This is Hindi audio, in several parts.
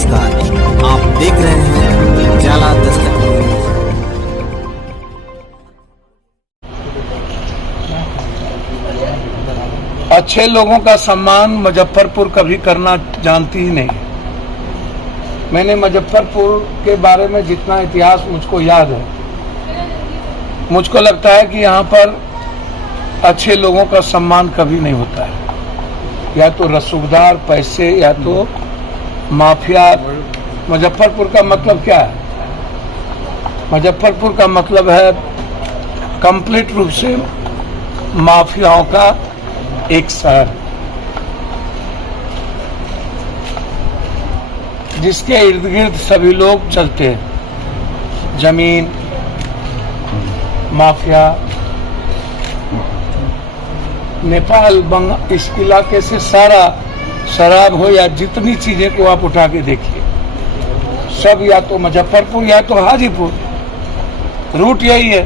नमस्कार, आप देख रहे हैं जाला दस्तक न्यूज। अच्छे लोगों का सम्मान मुजफ्फरपुर कभी करना जानती ही नहीं। मैंने मुजफ्फरपुर के बारे में जितना इतिहास मुझको याद है, मुझको लगता है कि यहाँ पर अच्छे लोगों का सम्मान कभी नहीं होता है। या तो रसूखदार, पैसे, या तो माफिया। मुजफ्फरपुर का मतलब क्या है? मुजफ्फरपुर का मतलब है कंप्लीट रूप से माफियाओं का एक शहर, जिसके इर्द गिर्द सभी लोग चलते हैं। जमीन माफिया, नेपाल, बंगाल, इस इलाके से सारा शराब हो या जितनी चीजें को आप उठा के देखिए, सब या तो मुजफ्फरपुर या तो हाजीपुर। रूट यही है।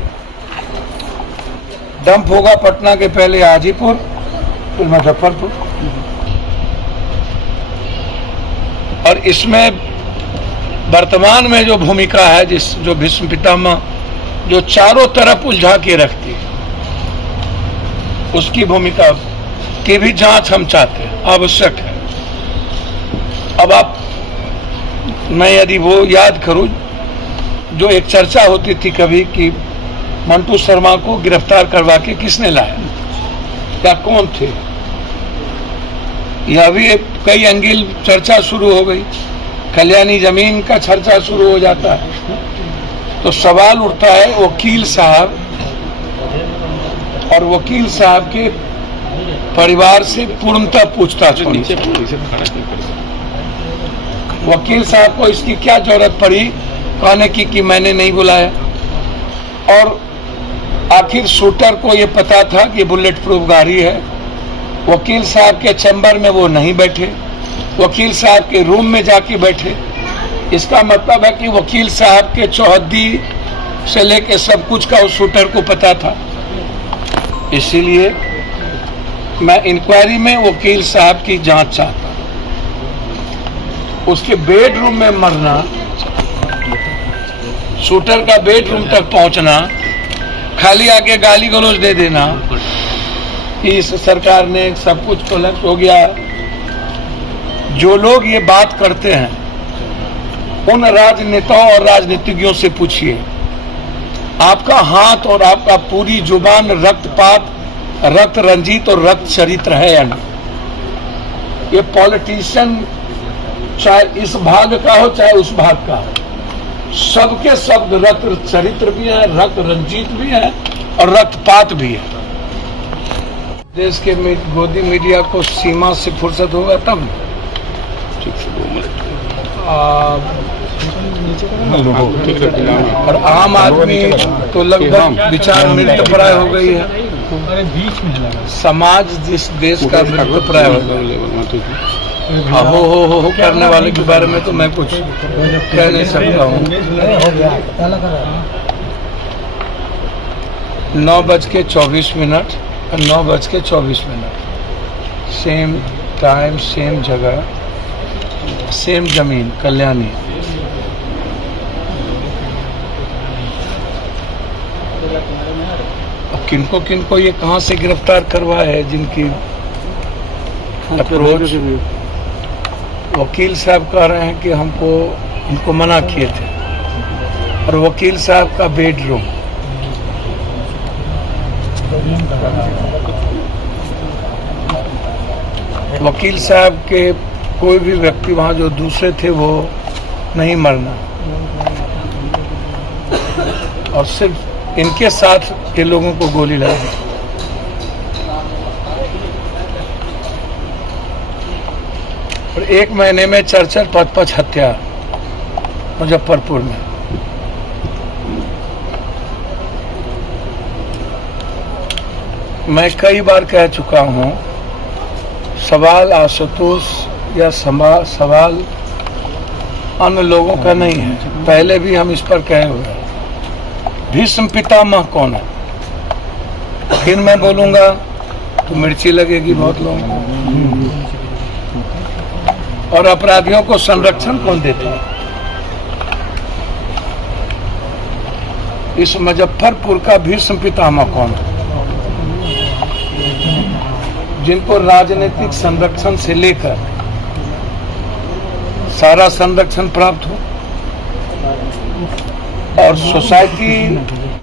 डंप होगा पटना के पहले हाजीपुर, फिर मुजफ्फरपुर। और इसमें वर्तमान में जो भूमिका है, जो भीष्म पितामह जो चारों तरफ उलझा के रखती है, उसकी भूमिका की भी जांच हम चाहते हैं, आवश्यक है। अब मैं यदि वो याद करूं, जो एक चर्चा होती थी कभी कि मंटू शर्मा को गिरफ्तार करवा के किसने लाया या कौन थे, यह भी कई एंगल चर्चा शुरू हो गई। कल्याणी जमीन का चर्चा शुरू हो जाता है, तो सवाल उठता है वकील साहब और वकील साहब के परिवार से पूर्णतः पूछताछ होनी चाहिए। वकील साहब को इसकी क्या जरूरत पड़ी कहने की कि मैंने नहीं बुलाया? और आखिर शूटर को ये पता था कि बुलेट प्रूफ गाड़ी है। वकील साहब के चैम्बर में वो नहीं बैठे, वकील साहब के रूम में जाके बैठे। इसका मतलब है कि वकील साहब के चौहद्दी से लेके सब कुछ का उस शूटर को पता था। इसीलिए मैं इंक्वायरी में वकील साहब की जांच चाहता हूं। उसके बेडरूम में मरना, शूटर का बेडरूम तक पहुंचना, खाली आके गाली गलौज दे देना कि इस सरकार ने सब कुछ कोलैप्स हो गया। जो लोग ये बात करते हैं, उन राजनेताओं और राजनीतिज्ञों से पूछिए, आपका हाथ और आपका पूरी जुबान रक्तपात, रक्त रंजित और रक्त चरित्र है या नहीं? ये पॉलिटिशियन चाहे इस भाग का हो चाहे उस भाग का हो, सबके शब्द रक्त चरित्र भी है, रक्त रंजित भी है और रक्तपात भी है। देश के गोदी मीडिया को सीमा से फुर्सत होगा तब। ठीक से 2 मिनट। और आम आदमी तो लगभग विचार मृतप्राय हो गई है। समाज जिस देश का मृतप्राय हो गया, हो करने वाले के बारे में तो मैं कुछ कह नहीं सकता हूँ। 9:24 और 9:24, सेम टाइम, सेम जगह, सेम जमीन, कल्याणी। किनको किनको ये कहाँ से गिरफ्तार करवाया है, जिनकी अप्रोच वकील साहब कह रहे हैं कि हमको मना किए थे। और वकील साहब का बेडरूम, वकील साहब के कोई भी व्यक्ति वहां जो दूसरे थे वो नहीं मरना, और सिर्फ इनके साथ के लोगों को गोली लगी। और 1 महीने में 4 5 हत्या मुजफ्फरपुर में। मैं कई बार कह चुका हूं, सवाल आशुतोष या सवाल अन्य लोगों का नहीं है। पहले भी हम इस पर कहे हुए हैं। भीष्म पितामह कौन है? फिर मैं बोलूंगा तो मिर्ची लगेगी बहुत लोगों को। और अपराधियों को संरक्षण कौन देता है? इस मुजफ्फरपुर का भीष्म पितामह कौन है, जिनको राजनीतिक संरक्षण से लेकर सारा संरक्षण प्राप्त हो और सोसाइटी